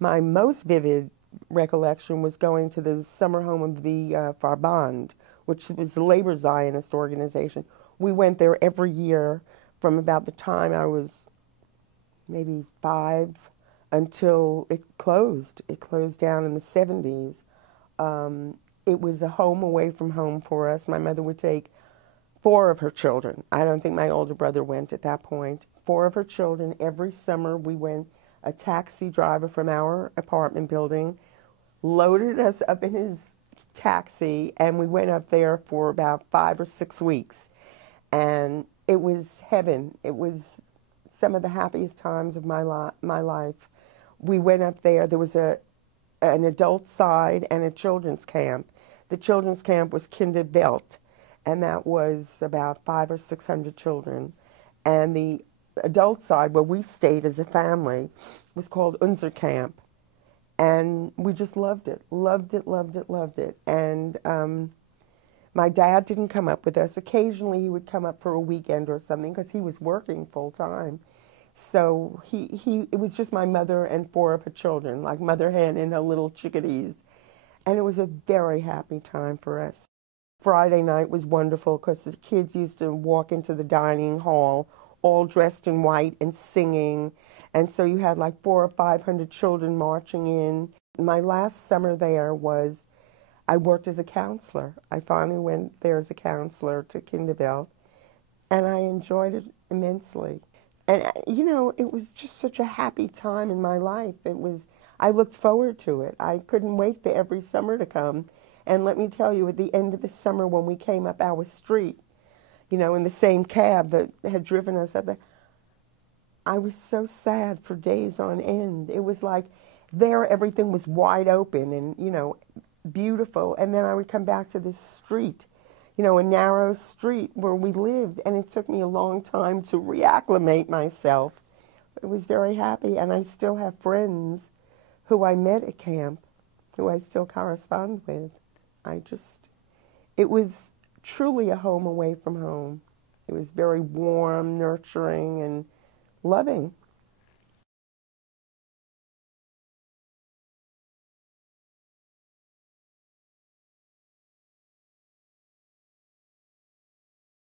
My most vivid recollection was going to the summer home of the Farband, which was the labor Zionist organization. We went there every year from about the time I was maybe 5 until it closed. It closed down in the 70s. It was a home away from home for us. My mother would take 4 of her children. I don't think my older brother went at that point. 4 of her children. Every summer we went, a taxi driver from our apartment building loaded us up in his taxi, and we went up there for about 5 or 6 weeks. And it was heaven. It was some of the happiest times of my life. We went up there. There was an adult side and a children's camp. The children's camp was Kinderwelt, and that was about 500 or 600 children. And the adult side, where we stayed as a family, was called Unser Camp. And we just loved it, loved it, loved it, loved it. And my dad didn't come up with us. Occasionally he would come up for a weekend or something because he was working full time. So it was just my mother and 4 of her children, like Mother Hen and her little chickadees. And it was a very happy time for us. Friday night was wonderful because the kids used to walk into the dining hall all dressed in white and singing. And so you had like 400 or 500 children marching in. My last summer there was, I worked as a counselor. I finally went there as a counselor to Kinderwelt, and I enjoyed it immensely. And, you know, it was just such a happy time in my life. I looked forward to it. I couldn't wait for every summer to come. And let me tell you, at the end of the summer when we came up our street, you know, in the same cab that had driven us up there, I was so sad for days on end. It was like there everything was wide open and, you know, beautiful. And then I would come back to this street, you know, a narrow street where we lived, and it took me a long time to reacclimate myself. I was very happy, and I still have friends who I met at camp, who I still correspond with. It was truly a home away from home. It was very warm, nurturing, and loving.